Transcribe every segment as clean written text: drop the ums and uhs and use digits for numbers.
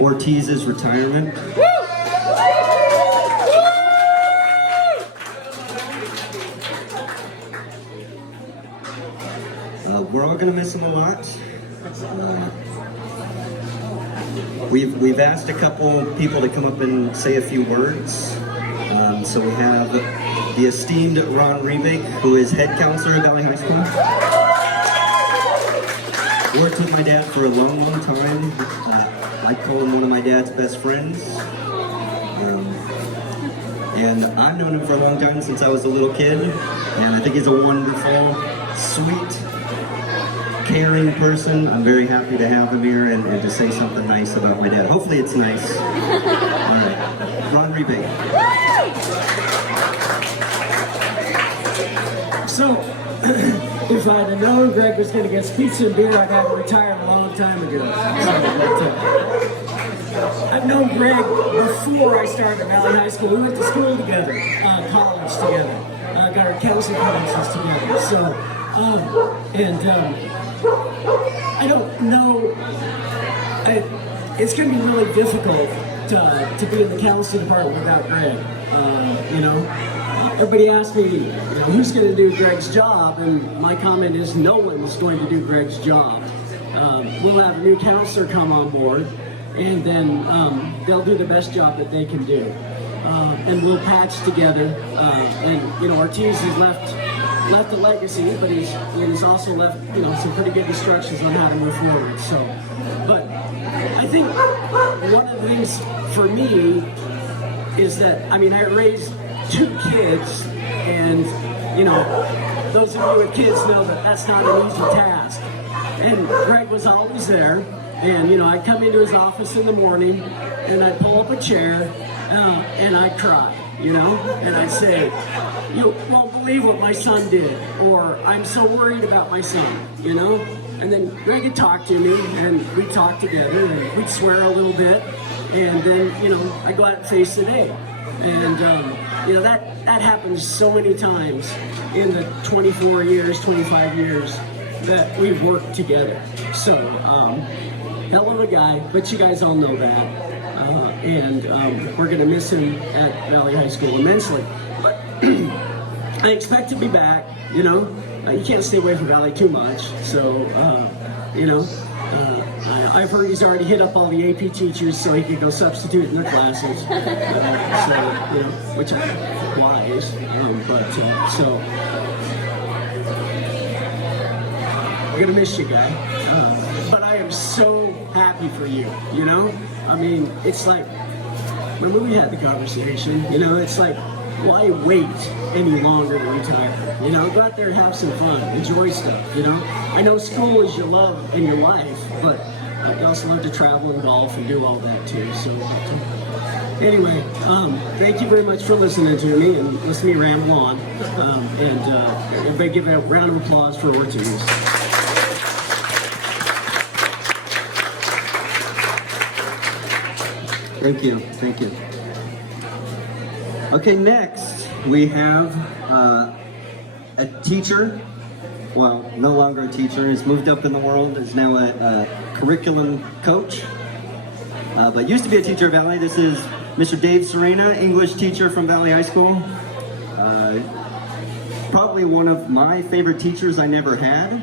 Ortiz's retirement. We're all gonna miss him a lot. We've asked a couple people to come up and say a few words. So we have the esteemed Ron Reback, who is head counselor at Valley High School. Worked with my dad for a long, long time. I call him one of my dad's best friends. And I've known him for a long time, since I was a little kid. And I think he's a wonderful, sweet, caring person. I'm very happy to have him here and to say something nice about my dad. Hopefully it's nice. All right, Ron Reback. So, if I'd have known Greg was going to get pizza and beer, I'd have retired a long time ago. I've known Greg before I started at Valley High School. We went to school together, college together, got our counseling classes together. So, I don't know. It's going to be really difficult to be in the counseling department without Greg. Everybody asks me, who's going to do Greg's job, and my comment is no one's going to do Greg's job. We'll have a new counselor come on board, and then they'll do the best job that they can do. And we'll patch together. Ortiz has left a legacy, but he's also left some pretty good instructions on how to move forward. So, but I think one of the things for me is that I raised 2 kids, and those of you with kids know that that's not an easy task. And Greg was always there, and I'd come into his office in the morning, and I'd pull up a chair, and I'd cry, and I'd say, "You won't believe what my son did," or "I'm so worried about my son," And then Greg would talk to me, and we'd talk together, and we'd swear a little bit, and then I'd go out and face the day. And that happens so many times in the 24 years, 25 years that we've worked together. So, hell of a guy, but you guys all know that. We're going to miss him at Valley High School immensely. But I expect to be back, you can't stay away from Valley too much. So, I've heard he's already hit up all the AP teachers so he could go substitute in their classes. Which I think is wise. We're gonna miss you, guy. But I am so happy for you. It's like, remember we had the conversation. It's like, why wait any longer to retire? Go out there and have some fun, enjoy stuff. I know school is your love and your life, but you also love to travel and golf and do all that too. So anyway, thank you very much for listening to me and listening to me ramble on. Everybody give a round of applause for Ortiz. Thank you. Okay, next we have a teacher. Well, no longer a teacher. Has moved up in the world. Is now a curriculum coach. But used to be a teacher at Valley. This is Mr. Dave Serena, English teacher from Valley High School. Probably one of my favorite teachers I never had.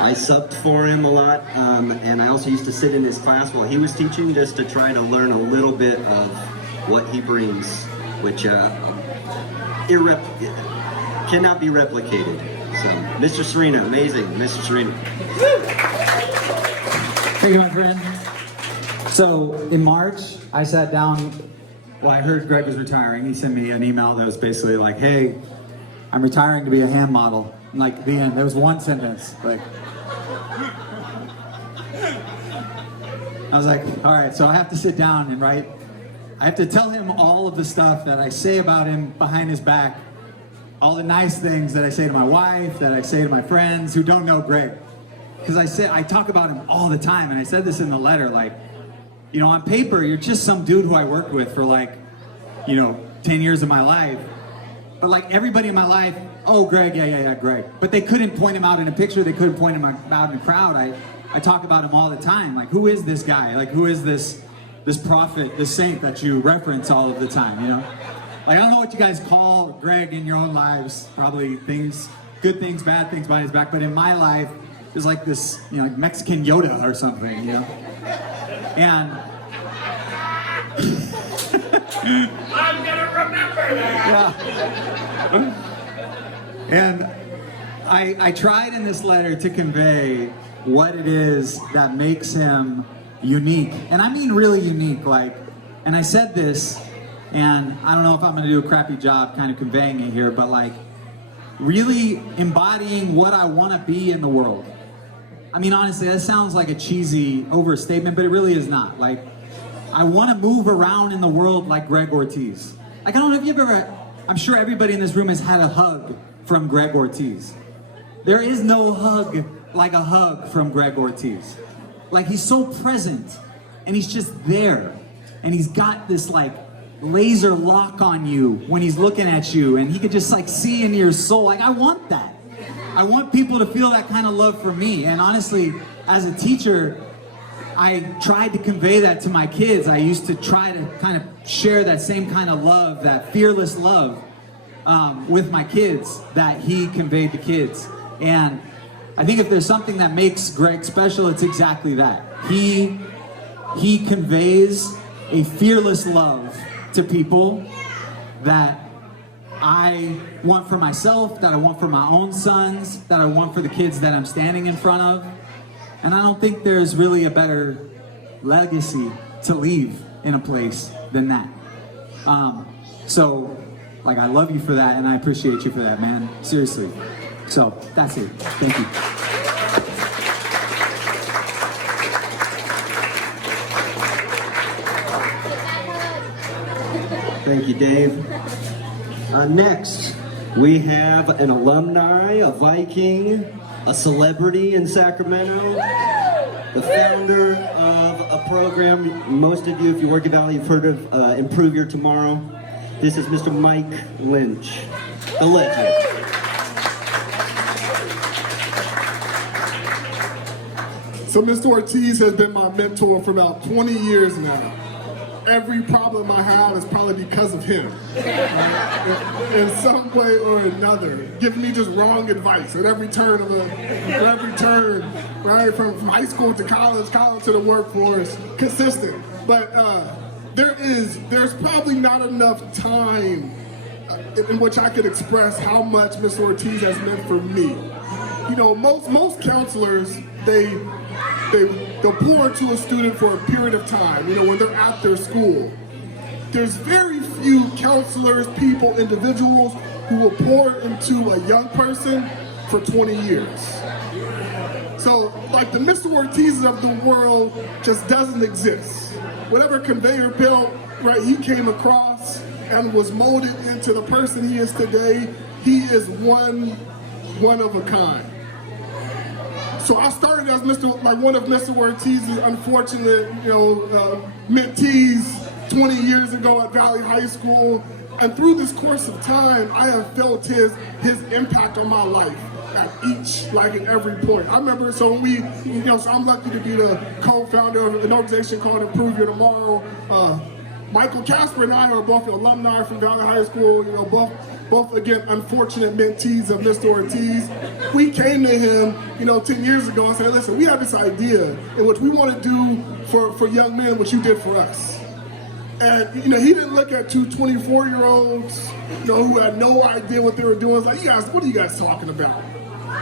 I subbed for him a lot, and I also used to sit in his class while he was teaching just to try to learn a little bit of what he brings, which cannot be replicated. So, Mr. Serena, amazing, Mr. Serena. Thank you, my friend. So, in March, I sat down, I heard Greg was retiring. He sent me an email that was basically like, "Hey, I'm retiring to be a hand model." And like, the end, there was one sentence, I was like, all right, so I have to sit down and write. I have to tell him all of the stuff that I say about him behind his back. All the nice things that I say to my wife, that I say to my friends who don't know Greg. Because I talk about him all the time, and I said this in the letter, on paper, you're just some dude who I worked with for 10 years of my life. But everybody in my life, oh, Greg, yeah, Greg. But they couldn't point him out in a picture, they couldn't point him out in a crowd. I talk about him all the time. Like, who is this guy? Like, who is this prophet, this saint that you reference all of the time, you know? Like, I don't know what you guys call Greg in your own lives. Probably things, good things, bad things behind his back. But in my life, there's like this, you know, like Mexican Yoda or something, you know? And I'm gonna remember that. yeah. And I tried in this letter to convey what it is that makes him unique. And I mean really unique, like, and I said this, and I don't know if I'm gonna do a crappy job kind of conveying it here, but like, really embodying what I wanna be in the world. I mean, honestly, that sounds like a cheesy overstatement, but it really is not. Like, I wanna move around in the world like Greg Ortiz. Like, I don't know if you've ever, I'm sure everybody in this room has had a hug from Greg Ortiz. There is no hug like a hug from Greg Ortiz. Like, he's so present, and he's just there. And he's got this like laser lock on you when he's looking at you, and he could just like see into your soul. Like, I want that. I want people to feel that kind of love for me. And honestly, as a teacher, I tried to convey that to my kids. I used to try to kind of share that same kind of love, that fearless love with my kids that he conveyed to kids. And I think if there's something that makes Greg special, it's exactly that. He conveys a fearless love to people that I want for myself, that I want for my own sons, that I want for the kids that I'm standing in front of. And I don't think there's really a better legacy to leave in a place than that. So, like, I love you for that, and I appreciate you for that, man. Seriously. So, that's it. Thank you. Thank you, Dave. Next, we have an alumni, a Viking, a celebrity in Sacramento, the founder of a program most of you, if you work at Valley, you've heard of Improve Your Tomorrow. This is Mr. Mike Lynch, the legend. So Mr. Ortiz has been my mentor for about 20 years now. Every problem I have is probably because of him. In some way or another, giving me just wrong advice at every turn right? From high school to college to the workforce, consistent. But there's probably not enough time in which I could express how much Mr. Ortiz has meant for me. You know, most counselors, they'll pour into a student for a period of time, you know, when they're at their school. There's very few counselors, people, individuals who will pour into a young person for 20 years. So, like, the Mr. Ortizes of the world just doesn't exist. Whatever conveyor belt, right, he came across and was molded into the person he is today, he is one of a kind. So I started as one of Mr. Ortiz's unfortunate, mentees 20 years ago at Valley High School. And through this course of time, I have felt his impact on my life at each, like, at every point. I remember, so I'm lucky to be the co-founder of an organization called Improve Your Tomorrow. Michael Casper and I are both alumni from Valley High School, both again, unfortunate mentees of Mr. Ortiz. We came to him, 10 years ago and said, listen, we have this idea in which we want to do for young men what you did for us. And, he didn't look at two 24-year-olds, who had no idea what they were doing. It's like, what are you guys talking about?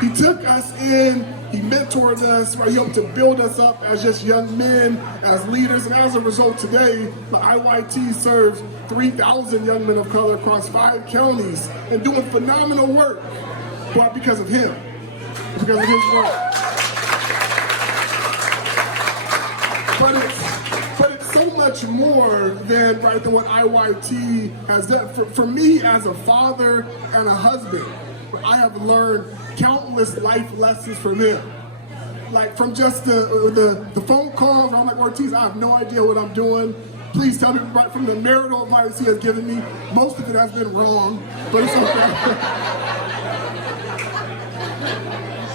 He took us in, he mentored us, right? He helped to build us up as just young men, as leaders, and as a result today, the IYT serves 3,000 young men of color across 5 counties and doing phenomenal work, but because of him, because of his work. But it's so much more than what IYT has done. For me, as a father and a husband, I have learned countless life lessons from him. Like, from just the phone calls, I'm like, Ortiz, I have no idea what I'm doing. Please tell me, right from the marital advice he has given me. Most of it has been wrong, but it's okay.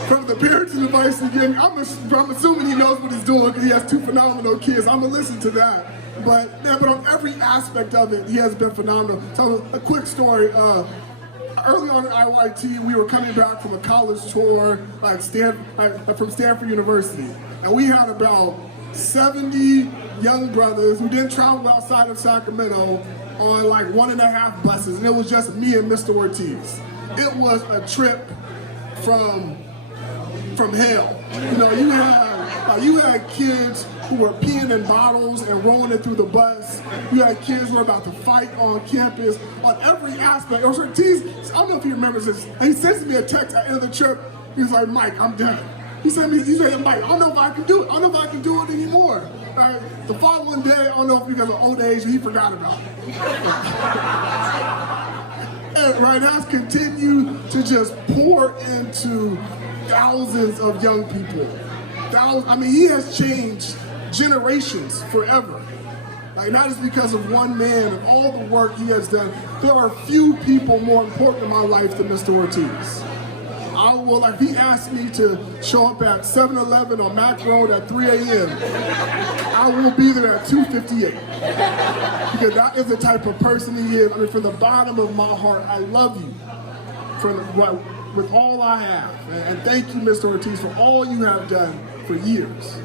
from the parenting advice again, I'm assuming he knows what he's doing because he has 2 phenomenal kids. I'm gonna listen to that. But yeah, but on every aspect of it, he has been phenomenal. So a quick story. Early on at IYT, we were coming back from a college tour, from Stanford University, and we had about 70 young brothers who didn't travel outside of Sacramento on like 1.5 buses, and it was just me and Mr. Ortiz. It was a trip from hell. You know, you had kids who were peeing in bottles and rolling it through the bus. You had kids who were about to fight on campus on every aspect. Ortiz, I don't know if he remembers this, and he sends me a text at the end of the trip. He was like, Mike, I'm done. He said, Mike, I don't know if I can do it. I don't know if I can do it anymore. The following day, I don't know if because of old age, he forgot about it. And right now, it's continued to just pour into thousands of young people. I mean, he has changed generations forever. Like, not just because of one man and all the work he has done. There are few people more important in my life than Mr. Ortiz. If he asked me to show up at 7-Eleven on Mac Road at 3 a.m., I will be there at 2:58. Because that is the type of person he is. I mean, from the bottom of my heart, I love you with all I have. And thank you, Mr. Ortiz, for all you have done for years.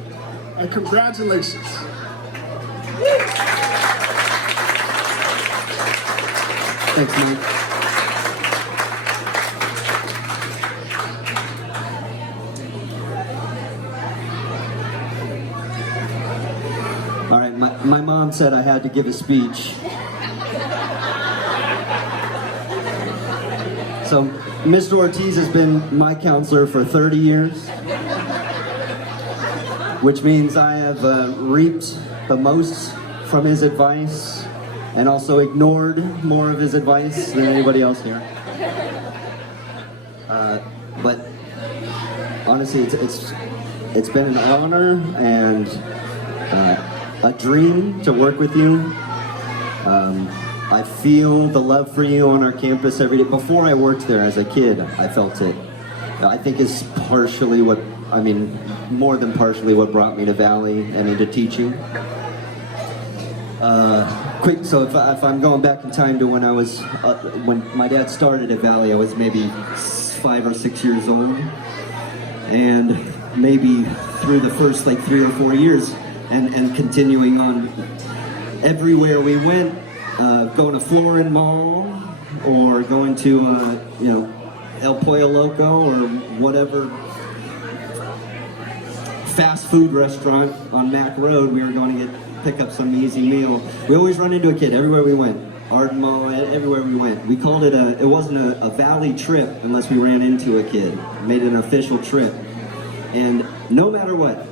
And congratulations. Thanks, Mike. All right, my mom said I had to give a speech. So, Mr. Ortiz has been my counselor for 30 years, which means I have reaped the most from his advice and also ignored more of his advice than anybody else here. But honestly, it's been an honor and a dream to work with you. I feel the love for you on our campus every day. Before I worked there as a kid, I felt it. I think it's more than partially what brought me to Valley and into teaching. So if I'm going back in time to when when my dad started at Valley, I was maybe 5 or 6 years old. And maybe through the first 3 or 4 years, and continuing on everywhere we went, going to Florin Mall or going to El Pollo Loco or whatever fast food restaurant on Mac Road, we were going to pick up some easy meal. We always run into a kid everywhere we went. Arden Mall, everywhere we went. We called it it wasn't a Valley trip unless we ran into a kid. Made it an official trip. And no matter what,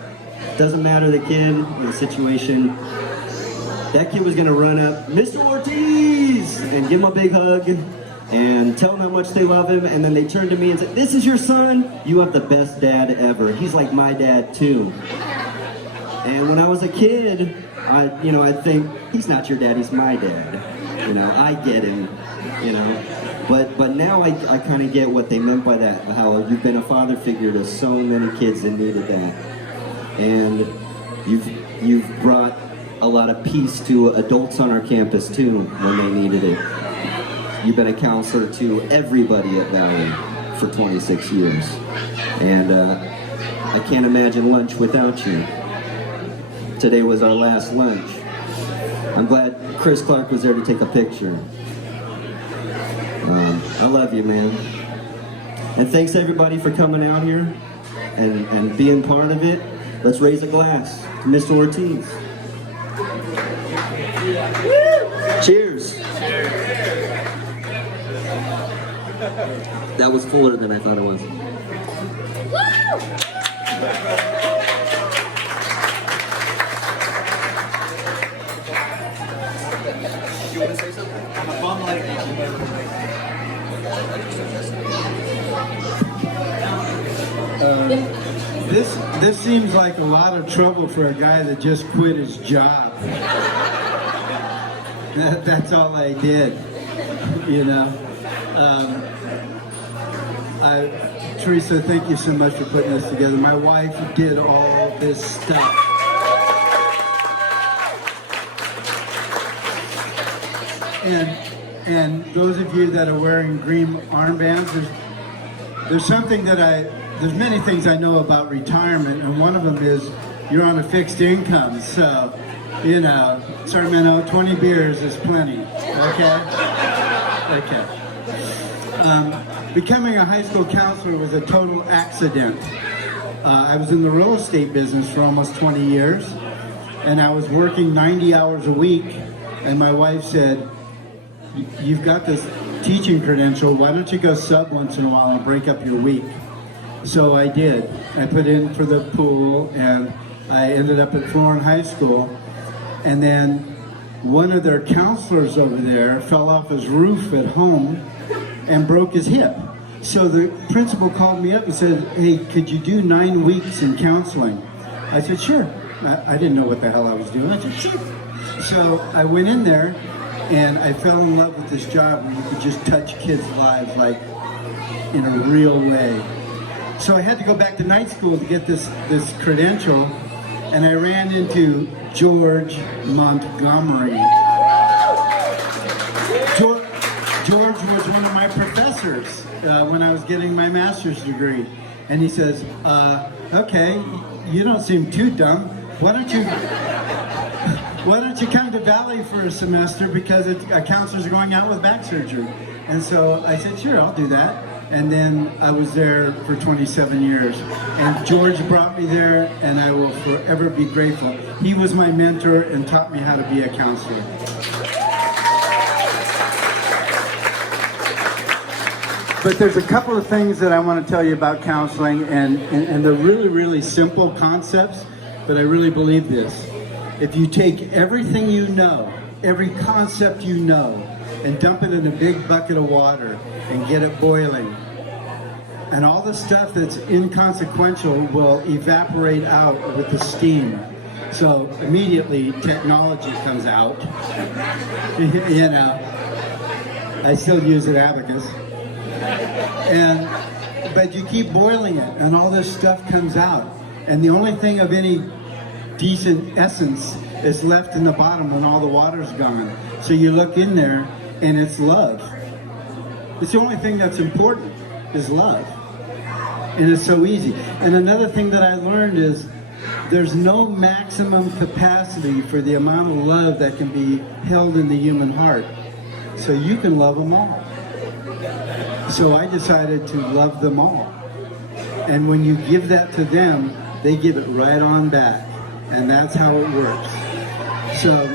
doesn't matter the kid or the situation, that kid was gonna run up, Mr. Ortiz, and give him a big hug and tell him how much they love him. And then they turned to me and said, "This is your son? You have the best dad ever. He's like my dad too." And when I was a kid, I'd think, he's not your dad, he's my dad. I get him, But now I kind of get what they meant by that, how you've been a father figure to so many kids that needed that. And you've brought a lot of peace to adults on our campus too when they needed it. You've been a counselor to everybody at Valley for 26 years. And I can't imagine lunch without you. Today was our last lunch. I'm glad Chris Clark was there to take a picture. I love you, man. And thanks everybody for coming out here and being part of it. Let's raise a glass to Mr. Ortiz. Cheers. That was fuller than I thought it was. You want to say something? I'm a bum like This seems like a lot of trouble for a guy that just quit his job. That's all I did, Teresa, thank you so much for putting this together. My wife did all this stuff. And those of you that are wearing green armbands, there's something there's many things I know about retirement, and one of them is you're on a fixed income. So, you know, Sacramento, 20 beers is plenty, okay? Okay. Becoming a high school counselor was a total accident. I was in the real estate business for almost 20 years, and I was working 90 hours a week, and my wife said, "You've got this teaching credential, why don't you go sub once in a while and break up your week?" So I did. I put in for the pool, and I ended up at Florin High School, and then one of their counselors over there fell off his roof at home and broke his hip. So the principal called me up and said, "Hey, could you do 9 weeks in counseling?" I said, "Sure." I didn't know what the hell I was doing. I said, "Sure." So I went in there, and I fell in love with this job where you could just touch kids' lives like in a real way. So I had to go back to night school to get this credential, and I ran into George Montgomery. George was one of my professors when I was getting my master's degree, and he says, "Okay, you don't seem too dumb. Why don't you come to Valley for a semester because counselors are going out with back surgery?" And so I said, "Sure, I'll do that." And then I was there for 27 years. And George brought me there, and I will forever be grateful. He was my mentor and taught me how to be a counselor. But there's a couple of things that I want to tell you about counseling, and they're really, really simple concepts, but I really believe this. If you take everything you know, every concept you know, and dump it in a big bucket of water and get it boiling, and all the stuff that's inconsequential will evaporate out with the steam. So immediately technology comes out. You know, I still use an abacus. But you keep boiling it, and all this stuff comes out. And the only thing of any decent essence is left in the bottom when all the water's gone. So you look in there, and it's love. It's the only thing that's important is love. And it's so easy. And another thing that I learned is there's no maximum capacity for the amount of love that can be held in the human heart. So you can love them all. So I decided to love them all. And when you give that to them, they give it right on back. And that's how it works. So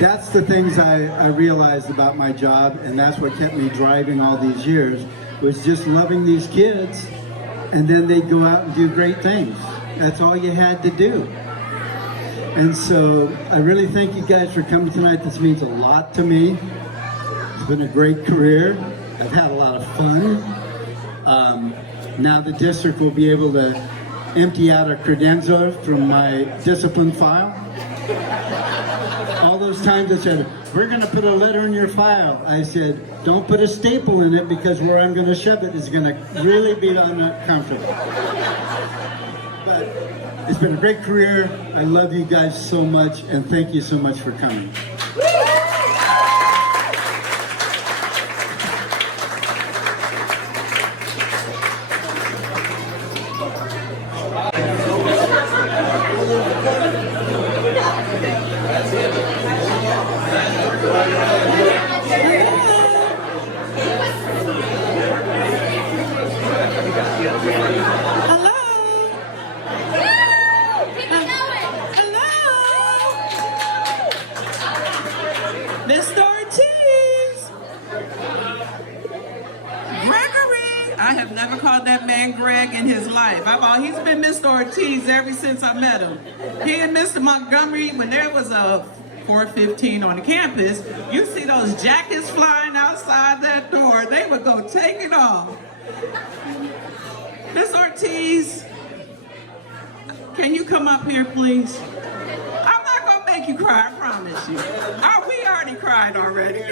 that's the things I realized about my job, and that's what kept me driving all these years, was just loving these kids, and then they'd go out and do great things. That's all you had to do. And so I really thank you guys for coming tonight. This means a lot to me. It's been a great career. I've had a lot of fun. Now the district will be able to empty out a credenza from my discipline file. All those times I said, "We're going to put a letter in your file," I said, "Don't put a staple in it because where I'm going to shove it is going to really be uncomfortable." But it's been a great career. I love you guys so much, and thank you so much for coming. Mr. Ortiz! Gregory! I have never called that man Greg in his life. He's been Mr. Ortiz ever since I met him. He and Mr. Montgomery, when there was a 415 on the campus, you see those jackets flying outside that door. They would go take it off. Miss Ortiz, can you come up here, please? I'm not gonna make you cry, I promise you. We already cried already.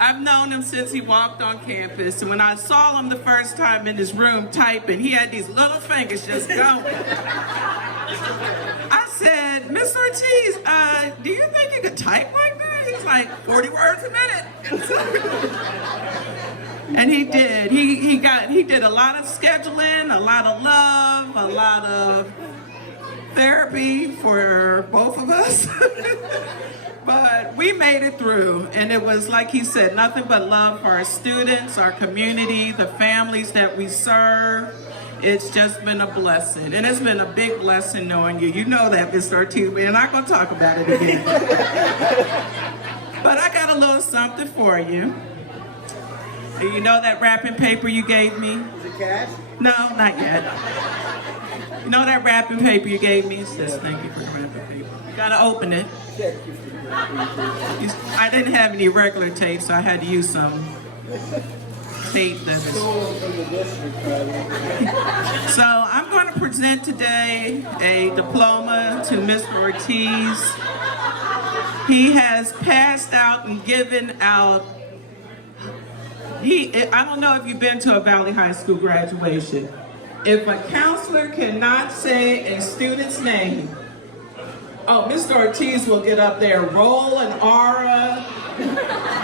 I've known him since he walked on campus. And when I saw him the first time in his room typing, he had these little fingers just going. I said, Mr. Ortiz, do you think you could type like that? He's like, 40 words a minute. And he did. He did a lot of scheduling, a lot of love, a lot of therapy for both of us. But we made it through, and it was, like he said, nothing but love for our students, our community, the families that we serve. It's just been a blessing, and it's been a big blessing knowing you. You know that, Mr. Ortiz. We're not going to talk about it again. But I got a little something for you. Do you know that wrapping paper you gave me? Is it cash? No, not yet. You know that wrapping paper you gave me? It says, thank you for the wrapping paper. You got to open it. I didn't have any regular tape, so I had to use some tape that is. So I'm going to present today a diploma to Mr. Ortiz. He has passed out and given out. I don't know if you've been to a Valley High School graduation. If a counselor cannot say a student's name, oh, Mr. Ortiz will get up there, roll an aura.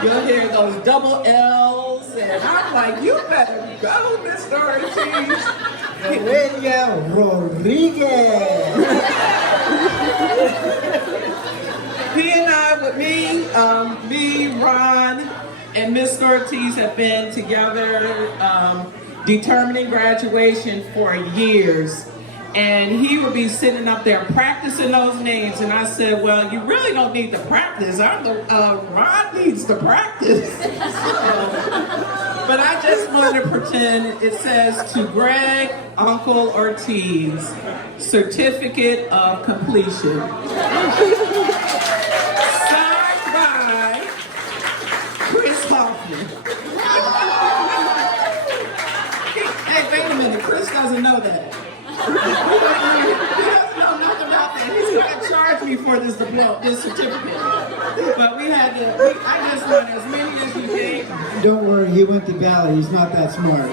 You'll hear those double L's, and I'm like, you better go, Mr. Ortiz. Valeria Rodriguez. He and I, with me, Ron, and Mr. Ortiz have been together determining graduation for years. And he would be sitting up there practicing those names. And I said, well, you really don't need to practice. Ron needs to practice. But I just want to pretend it says, to Greg, Uncle Ortiz, Certificate of Completion. Signed by Chris Hoffman. Hey, wait a minute. Chris doesn't know that. He doesn't know nothing about that. He's going to charge me for this certificate. But I just want as many as you think. Don't worry, he went to Valley. He's not that smart.